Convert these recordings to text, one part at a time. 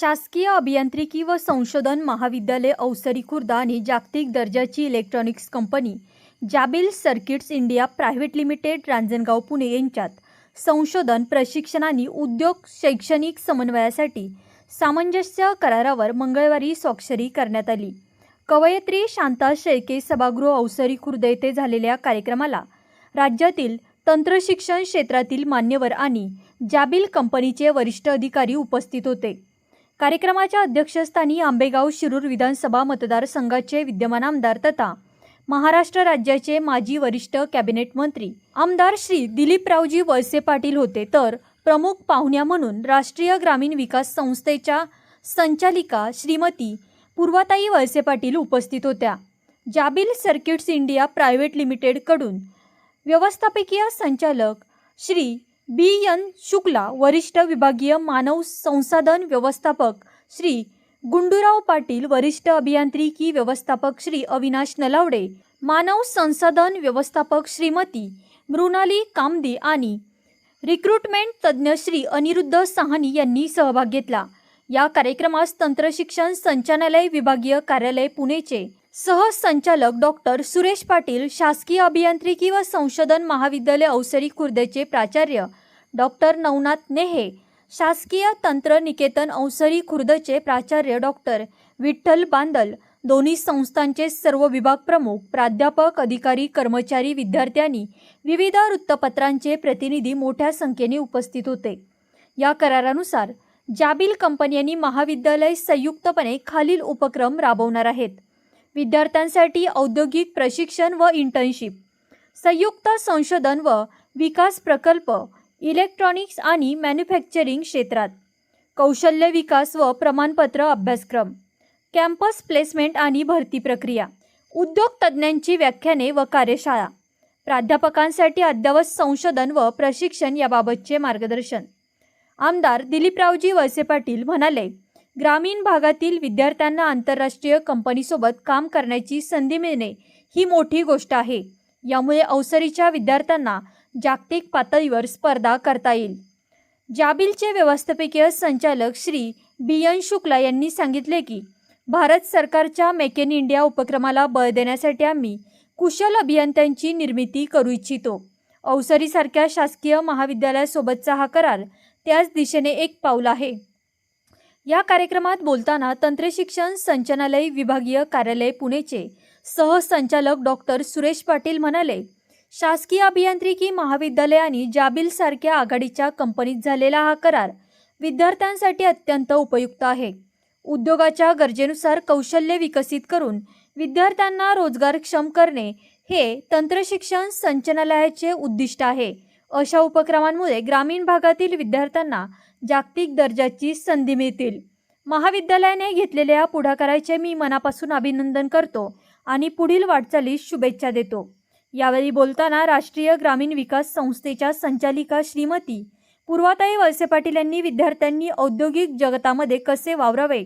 शासकीय अभियांत्रिकी व संशोधन महाविद्यालय अवसरी खुर्द आणि जागतिक दर्जाची electronics company Jabil circuits India private limited Ranjangaon Pune यांच्यात संशोधन प्रशिक्षण आणि उद्योग शैक्षणिक समन्वयासाठी सामंजस्य करारावर मंगळवारी स्वाक्षरी करण्यात आली. कवयित्री शांता शेळके सभागृह अवसरी खुर्द येथे झालेल्या कार्यक्रमाला राज्यातील तंत्रशिक्षण क्षेत्रातील मान्यवर आणि जाबिल कंपनीचे वरिष्ठ अधिकारी उपस्थित होते. कार्यक्रमाच्या अध्यक्षस्थानी आंबेगाव शिरूर विधानसभा मतदारसंघाचे विद्यमान आमदार तथा महाराष्ट्र राज्याचे माजी वरिष्ठ कॅबिनेट मंत्री आमदार श्री दिलीपरावजी वळसे पाटील होते, तर प्रमुख पाहुण्या म्हणून राष्ट्रीय ग्रामीण विकास संस्थेच्या संचालिका श्रीमती पूर्वाताई वळसे पाटील उपस्थित होत्या. जाबिल सर्किट्स इंडिया प्रायव्हेट लिमिटेडकडून व्यवस्थापकीय संचालक श्री बी.एन. शुक्ला, वरिष्ठ विभागीय मानव संसाधन व्यवस्थापक श्री गुंडूराव पाटील, वरिष्ठ अभियांत्रिकी व्यवस्थापक श्री अविनाश नलावडे, मानव संसाधन व्यवस्थापक श्रीमती मृणाली कामदी आणि रिक्रुटमेंट तज्ज्ञ श्री अनिरुद्ध साहनी यांनी सहभाग घेतला. या कार्यक्रमास तंत्रशिक्षण संचालनालय विभागीय कार्यालय पुणेचे सहसंचालक डॉक्टर सुरेश पाटील, शासकीय अभियांत्रिकी व संशोधन महाविद्यालय अवसरी खुर्दचे प्राचार्य डॉक्टर नवनाथ नेहे, शासकीय तंत्र निकेतन अवसरी खुर्दचे प्राचार्य डॉक्टर विठ्ठल बांदल, दोन्ही संस्थांचे सर्व विभाग प्रमुख, प्राध्यापक, अधिकारी, कर्मचारी, विद्यार्थ्यांनी, विविध वृत्तपत्रांचे प्रतिनिधी मोठ्या संख्येने उपस्थित होते. या करारानुसार जाबिल कंपनी आणि महाविद्यालय संयुक्तपणे खालील उपक्रम राबवणार आहेत. विद्यार्थ्यांसाठी औद्योगिक प्रशिक्षण व इंटर्नशिप, संयुक्त संशोधन व विकास प्रकल्प इलेक्ट्रॉनिक्स आणि मॅन्युफॅक्चरिंग क्षेत्रात, कौशल्य विकास व प्रमाणपत्र अभ्यासक्रम, कॅम्पस प्लेसमेंट आणि भरती प्रक्रिया, उद्योग तज्ज्ञांची व्याख्याने व कार्यशाळा, प्राध्यापकांसाठी अद्ययावत संशोधन व प्रशिक्षण याबाबतचे मार्गदर्शन. आमदार दिलीपरावजी वळसे पाटील म्हणाले, ग्रामीण भागातील विद्यार्थ्यांना आंतरराष्ट्रीय कंपनीसोबत काम करण्याची संधी मिळणे ही मोठी गोष्ट आहे. यामुळे अवसरीच्या विद्यार्थ्यांना जागतिक पातळीवर स्पर्धा करता येईल. जाबिलचे व्यवस्थापकीय संचालक श्री बी.एन. शुक्ला यांनी सांगितले की, भारत सरकारच्या मेक इन इंडिया उपक्रमाला बळ देण्यासाठी आम्ही कुशल अभियंत्यांची निर्मिती करू इच्छितो. अवसरीसारख्या शासकीय महाविद्यालयासोबतचा हा करार त्याच दिशेने एक पाऊल आहे. या कार्यक्रमात बोलताना तंत्रशिक्षण संचालनालय विभागीय कार्यालय पुणेचे सहसंचालक डॉक्टर सुरेश पाटील म्हणाले, शासकीय अभियांत्रिकी महाविद्यालय आणि जाबिल सारख्या आघाडीच्या कंपनीत झालेला हा करार विद्यार्थ्यांसाठी अत्यंत उपयुक्त आहे. उद्योगाच्या गरजेनुसार कौशल्य विकसित करून विद्यार्थ्यांना रोजगारक्षम करणे हे तंत्रशिक्षण संचालनालयाचे उद्दिष्ट आहे. अशा उपक्रमांमुळे ग्रामीण भागातील विद्यार्थ्यांना जागतिक दर्जाची संधी मिळतील. महाविद्यालयाने घेतलेल्या पुढाकाराचे मी मनापासून अभिनंदन करतो आणि पुढील वाटचालीस शुभेच्छा देतो. यावेळी बोलताना राष्ट्रीय ग्रामीण विकास संस्थेच्या संचालिका श्रीमती पूर्वाताई वळसे पाटील यांनी विद्यार्थ्यांनी औद्योगिक जगतामध्ये कसे वावरावे,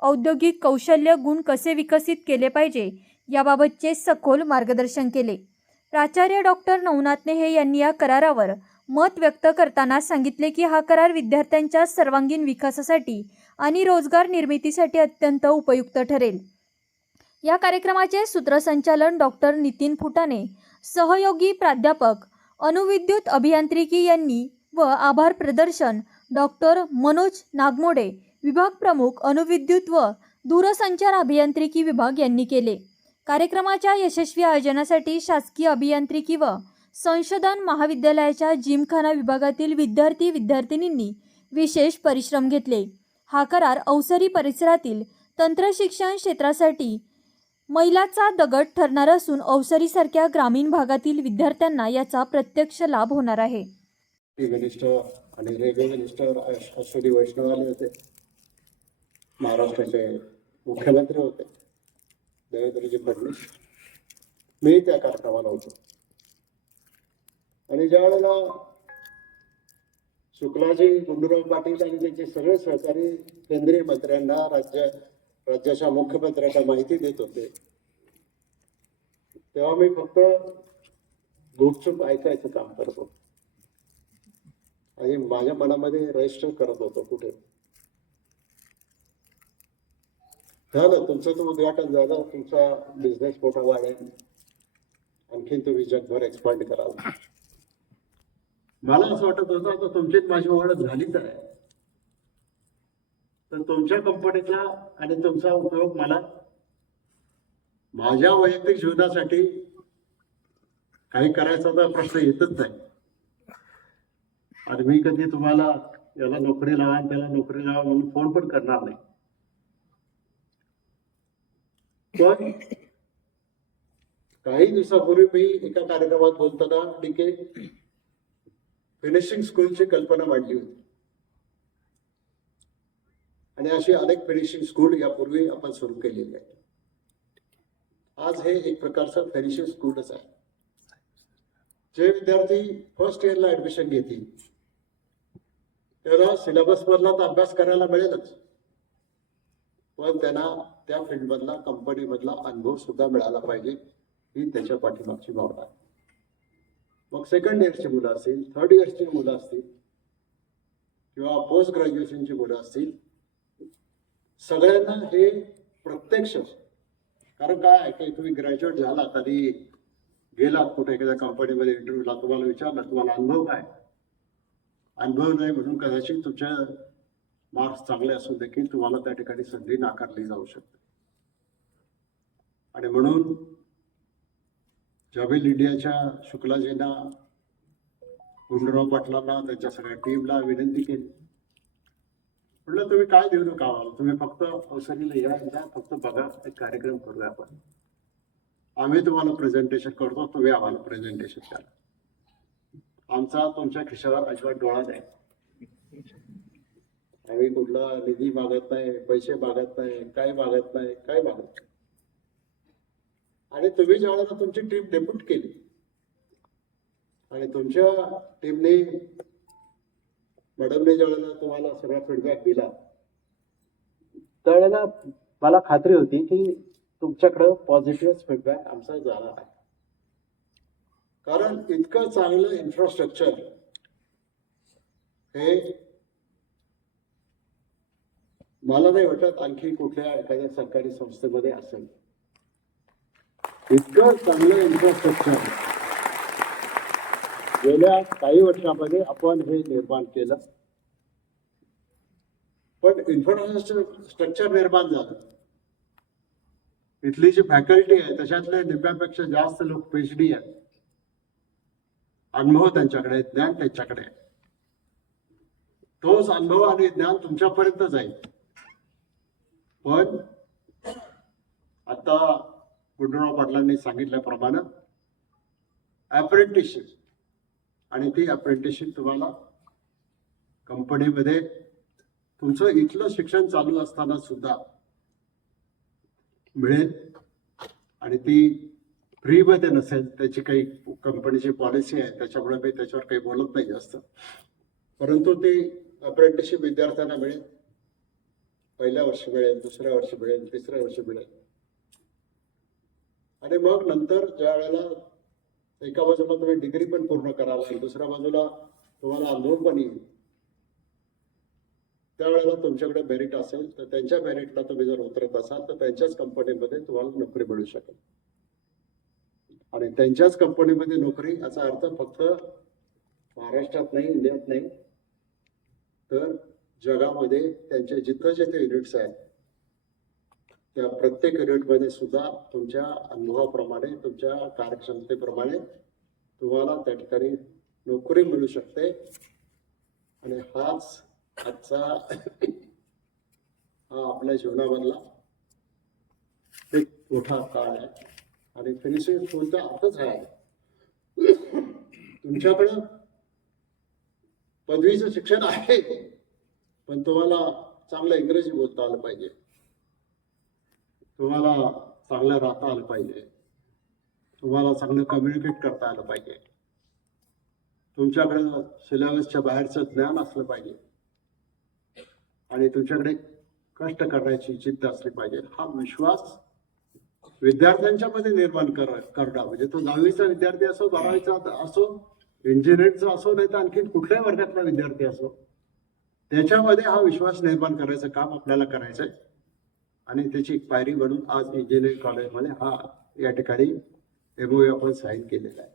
औद्योगिक कौशल्य गुण कसे विकसित केले पाहिजे याबाबतचे सखोल मार्गदर्शन केले. प्राचार्य डॉक्टर नवनाथ नेहे यांनी या करारावर मत व्यक्त करताना सांगितले की, हा करार विद्यार्थ्यांच्या सर्वांगीण विकासासाठी आणि रोजगार निर्मितीसाठी अत्यंत उपयुक्त ठरेल. या कार्यक्रमाचे सूत्रसंचालन डॉक्टर नितीन फुटाणे, सहयोगी प्राध्यापक अणुविद्युत अभियांत्रिकी यांनी व आभार प्रदर्शन डॉक्टर मनोज नागमोडे, विभाग प्रमुख अणुविद्युत व दूरसंचार अभियांत्रिकी विभाग यांनी केले. कार्यक्रमाच्या यशस्वी आयोजनासाठी शासकीय अभियांत्रिकी व संशोधन महाविद्यालयाच्या जिमखाना विभागातील विद्यार्थी-विद्यार्थिनींनी विशेष परिश्रम घेतले. हा करार अवसरी परिसरातील तंत्रशिक्षण क्षेत्रासाठी मैलाचा दगड ठरणार असून अवसरीसारख्या ग्रामीण भागातील विद्यार्थ्यांना याचा प्रत्यक्ष लाभ होणार आहे. मिनिस्टर आणि रेल्वे मिनिस्टर अश्विनी वैष्णव आले होते. महाराष्ट्राचे मुख्यमंत्री होते देवेंद्रजी फडणवीस. मी त्या कार्यक्रमाला होतो आणि ज्या वेळेला शुक्लाजी, गुंडूराव पाटील आणि त्यांचे सगळे सहकारी केंद्रीय मंत्र्यांना राज्याच्या मुख्यमंत्र्यांना माहिती देत होते, तेव्हा मी फक्त गुपचूप ऐकायचं काम करत होतो आणि माझ्या मनामध्ये रजिस्टर करत होतो कुठे झालं तुमचं तो उद्घाटन झालं, तुमचा बिझनेस मोठा वाढेल, आणखीन तुम्ही जगभर एक्सपांड कराल. मला असं वाटत होतं आता तुमची माझी ओळख झालीच आहे, तर तुमच्या कंपनीचा आणि तुमचा उपयोग मला माझ्या वैयक्तिक जीवनासाठी काही करायचा तर प्रश्न येतच नाही. आणि मी कधी तुम्हाला याला नोकरी लावा आणि त्याला नोकरी लावा म्हणून फोन पण करणार नाही. पण काही दिवसापूर्वी मी एका कार्यक्रमात बोलताना डीके फिनिशिंग स्कूलची कल्पना मांडली होती. आणि अशी अनेक फिनिशिंग स्कूल यापूर्वी आपण सुरू केलेली आहे. आज हे एक प्रकारचं फिनिशिंग स्कूलच आहे. जे विद्यार्थी फर्स्ट इयरला ऍडमिशन घेतील त्याला सिलेबस मधला तर अभ्यास करायला मिळेलच, पण त्यांना त्या फील्ड मधला कंपनी मधला अनुभव सुद्धा मिळाला पाहिजे, ही त्याच्या पाठीमागची भावना आहे. मग सेकंड इयरची मुलं असतील, थर्ड इयरची मुलं असतील किंवा पोस्ट ग्रॅज्युएशनची मुलं असतील, सगळ्यांना हे प्रत्यक्ष, कारण काय आहे की तुम्ही ग्रॅज्युएट झाला कधी गेलात कुठे एखाद्या कंपनीमध्ये इंटरव्ह्यूला, तुम्हाला विचारलं तुम्हाला अनुभव काय, अनुभव नाही म्हणून कदाचित तुमच्या मार्क्स चांगले असून देखील तुम्हाला त्या ठिकाणी संधी नाकारली जाऊ शकते. आणि म्हणून जाबेल इंडियाच्या शुक्लाजींना, गुंडूराव पाटलांना, त्यांच्या सगळ्या टीमला विनंती केली, म्हटलं तुम्ही काय देऊ नका आम्हाला, तुम्ही फक्त अवसरीला या, फक्त बघा, एक कार्यक्रम करूया आपण, आम्ही तुम्हाला प्रेझेंटेशन करतो, तुम्ही आम्हाला प्रेझेंटेशन करा. आमचा तुमच्या खिशावर अजिबात डोळा नाही. आम्ही कुठला निधी मागत नाही, पैसे मागत नाही, काय मागत नाही, काय मागत नाही. आणि तुम्ही ज्यावेळेला तुमची टीम डेप्यूट केली आणि तुमच्या टीमने, मॅडमने ज्यावेळेला तुम्हाला सगळा फीडबॅक दिला, त्यावेळेला मला खात्री होती की तुमच्याकडं पॉझिटिव्ह फीडबॅक आमचा जाणार आहे. कारण इतकं चांगलं इन्फ्रास्ट्रक्चर हे मला नाही वाटत आणखी कुठल्या एखाद्या सरकारी संस्थेमध्ये असेल. इतकं चांगलं इन्फ्रास्ट्रक्चर गेल्या काही वर्षामध्ये आपण हे निर्माण केलं. पण इन्फ्रास्ट्रक्चर निर्माण झालं, इथली जी फॅकल्टी आहे त्याच्यातले निम्म्यापेक्षा जास्त लोक पीएचडी आहेत, अनुभव त्यांच्याकडे, ज्ञान त्यांच्याकडे. तोच अनुभव आणि ज्ञान तुमच्यापर्यंत जाईल. पण आता गुंडूराव पाटलांनी सांगितल्याप्रमाणे अप्रेंटिसशिप, आणि ती अप्रेंटिसशिप तुम्हाला कंपनीमध्ये तुमचं इथलं शिक्षण चालू असताना सुद्धा मिळेल. आणि ती फ्रीमध्ये नसेल, त्याची काही कंपनीची पॉलिसी आहे, त्याच्यामुळे मी त्याच्यावर काही बोलत नाही जास्त. परंतु ती अप्रेंटिसशिप विद्यार्थ्यांना मिळेल, पहिल्या वर्षी मिळेल, दुसऱ्या वर्षी मिळेल, तिसऱ्या वर्षी मिळेल. आणि मग नंतर ज्या वेळेला एका बाजूला तुम्ही डिग्री पण पूर्ण कराल आणि दुसऱ्या बाजूला तुम्हाला अनुभव पण येईल, त्यावेळेला तुमच्याकडे मेरिट असेल तर त्यांच्या मेरिटला तुम्ही जर उतरत असाल तर त्यांच्याच कंपनीमध्ये तुम्हाला नोकरी मिळू शकेल. आणि त्यांच्याच कंपनीमध्ये नोकरी याचा अर्थ फक्त महाराष्ट्रात नाही, इंडियात नाही, तर जगामध्ये त्यांचे जिथं जिथे युनिट्स आहेत त्या प्रत्येक युनिटमध्ये सुद्धा तुमच्या अनुभवाप्रमाणे, तुमच्या कार्यक्षमतेप्रमाणे तुम्हाला त्या ठिकाणी नोकरी मिळू शकते. आणि हाच आजचा हा आपल्या जीवनामधला एक मोठा काळ आहे. आणि फिनिशिंग स्कूलचा अर्थच आहे, तुमच्याकडं पदवीचं शिक्षण आहे, पण तुम्हाला चांगलं इंग्रजी बोलता आलं पाहिजे, तुम्हाला चांगलं राहता आलं पाहिजे, तुम्हाला चांगलं कम्युनिकेट करता आलं पाहिजे, तुमच्याकडे सिलेबसच्या बाहेरचं ज्ञान असलं पाहिजे, आणि तुमच्याकडे कष्ट करण्याची जिद्द असली पाहिजे. हा विश्वास विद्यार्थ्यांच्या मध्ये निर्माण करणं, म्हणजे तो 10वीचा विद्यार्थी असो, 12वीचा असो, इंजिनिअरिंगचा असो, नाही तर आणखी कुठल्याही वर्गातला विद्यार्थी असो, त्याच्यामध्ये हा विश्वास निर्माण करायचं काम आपल्याला करायचंय. आणि त्याची एक पायरी म्हणून आज इंजिनिअरिंग कॉलेजमध्ये हा या ठिकाणी MOU आपण साईन केलेला आहे.